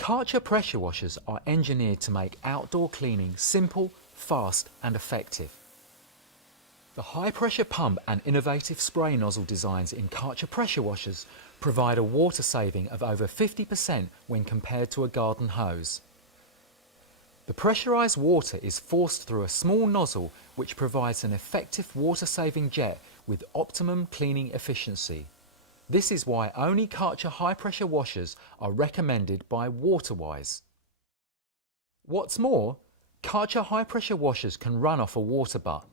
Kärcher pressure washers are engineered to make outdoor cleaning simple, fast and effective. The high-pressure pump and innovative spray nozzle designs in Kärcher pressure washers provide a water saving of over 50% when compared to a garden hose. The pressurised water is forced through a small nozzle which provides an effective water-saving jet with optimum cleaning efficiency. This is why only Kärcher high-pressure washers are recommended by WaterWise. What's more, Kärcher high-pressure washers can run off a water butt,